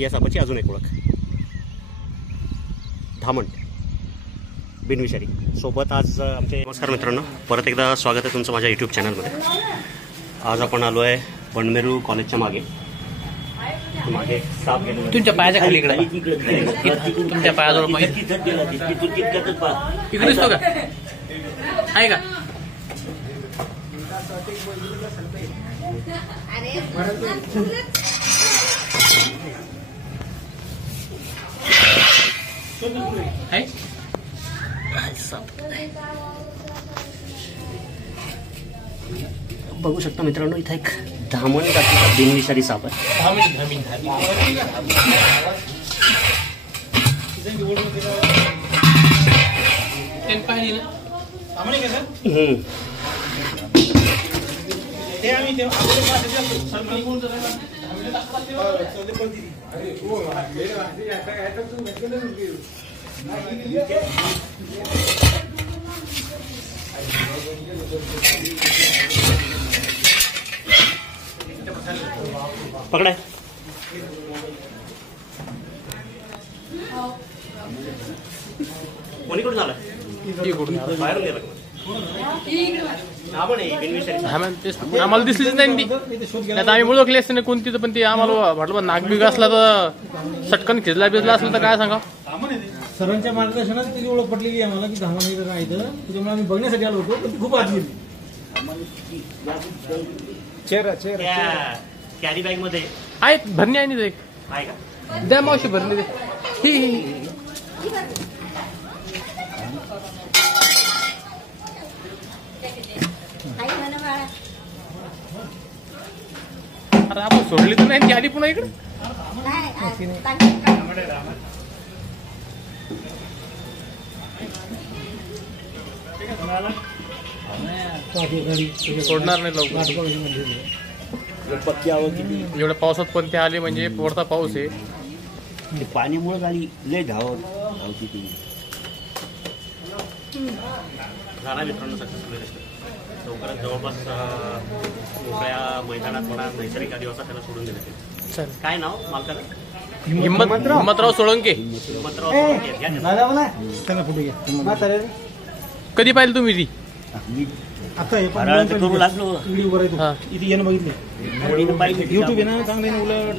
ही या सापाची अजून एक ओळख. धामण बिनविषारी सोबत आज आमचे. नमस्कार मित्रांनो, परत एकदा स्वागत आहे तुमचं माझ्या यूट्यूब चॅनलमध्ये. आज आपण आलो आहे बनमेरू कॉलेजच्या मागे साप गेलो. तुमच्या पायाच्या खाली इकडे तुमच्या पायाजवळ इकडे दिसतो का? आहे का? बघू शकता मित्रांनो, इथं एक धामण जातीचा बिनविषारी साप आहे. पकडाय कोणीकडून आला? बाहेरून गेला. आम्हाला दिसलीच नाही ती. आम्ही ओळखली असते ना कोणती, तर पण ती आम्हाला म्हटलं नाक बिग असला तर सटकन खिजला बिजला असला तर काय सांगा. सरांच्या मार्गदर्शनात त्याची ओळख पटलेली आहे मला की धामण इथं काय इथं, त्याच्यामुळे आम्ही बघण्यासाठी आलो होतो. पण ती खूप आत गेली. कॅरी बॅग मध्ये आहेत भरणी आहे ना, एक आहे का? द्या मावशी भरली ते. अरे आपण सोडली तर नाही, ती आली पुन्हा इकडे. सोडणार नाही लवकर. एवढ्या पावसात पण ते आले म्हणजे वरचा पाऊस आहे. पाण्यामुळे झाली लय धावती ती. झाला मित्रांनो सक्सेसफुल रेस्क्यू. लवकरच जवळपास मोकळ्या मैदानात म्हणा नैसर्गिक आदिवासात त्याला सोडून देण्यात येईल. काय नाव मालकाचं? हिम्मतराव सोळंके. हिम्मतराव सोळंके. कधी पाहिलं तुम्ही ती? आता हे करू लागलो इथे येणं बघितले युट्यूब आहे ना, चांगलं आहे ना उलट.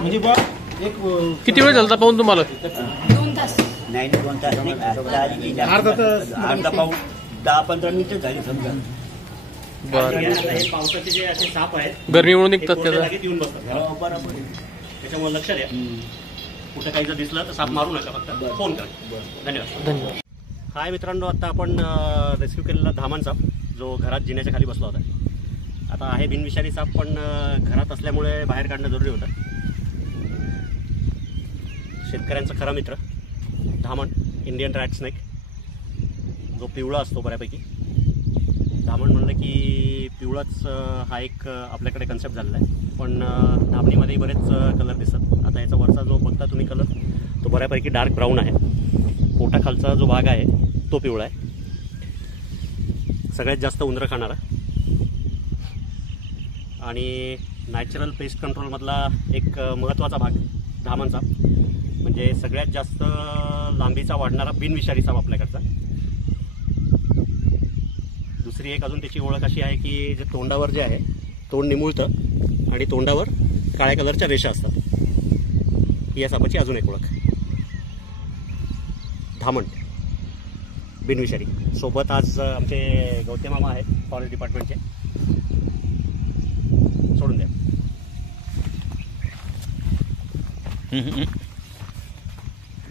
म्हणजे बा एक किती वेळ झाला पाहून तुम्हाला? 2 तास नाही, 2 तास नाही, अर्धा पाऊण 10-15 मिनिटं झाली समजा. हे पावसाचे जे असे साप आहेत गरमी म्हणून निघतात त्याचा. लगेच येऊन बसतात. बरोबर. त्याच्यामुळे लक्ष द्या, कुठं काही जर दिसलं तर साप मारू नका, फक्त फोन करा. धन्यवाद. हाय मित्रांनो, आता आपण रेस्क्यू केलेला धामण साप जो घरात जिन्याच्या खाली बसला होता. आता आहे बिनविषारी साप, पण घरात असल्यामुळे बाहेर काढणं जरुरी होतं. शेतकऱ्यांचा खरा मित्र धामण, इंडियन रॅट स्नेक, जो पिवळा असतो बऱ्यापैकी. धामण म्हणलं की पिवळाच हा एक आपल्याकडे कन्सेप्ट झालेला आहे. पण धामणीमध्येही बरेच कलर दिसतात. आता याचा वरचा जो बघता तुम्ही कलर, तो बऱ्यापैकी डार्क ब्राऊन आहे. पोटाखालचा जो भाग आहे तो पिवळा आहे. सगळ्यात जास्त उंदरं खाणारा आणि नॅचरल पेस्ट कंट्रोलमधला एक महत्त्वाचा भाग धामण साप. म्हणजे सगळ्यात जास्त लांबीचा वाढणारा बिनविषारी साप आपल्याकडचा. दुसरी एक अजून त्याची ओळख अशी आहे की जे तोंडावर जे आहे, तोंड निमुळतं आणि तोंडावर काळ्या कलरच्या रेषा असतात. ही या सापाची अजून एक ओळख. धामण बिनविषारी सोबत आज आमचे गौते मामा आहेत फॉरेस्ट डिपार्टमेंटचे. सोडून द्या.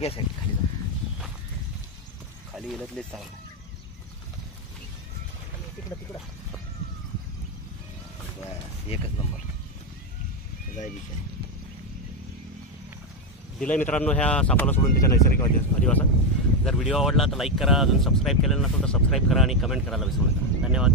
खाली खाली गेलं प्लेस चांगला. तिकडं एकच नंबर दिलंय मित्रांनो ह्या सापाला सोडून त्याच्या नैसर्गिक आदिवासात. जर व्हिडिओ आवडला तर लाईक करा, अजून सबस्क्राईब केलेलं नसेल तर सबस्क्राईब करा आणि कमेंट करायला विसरू नका. धन्यवाद.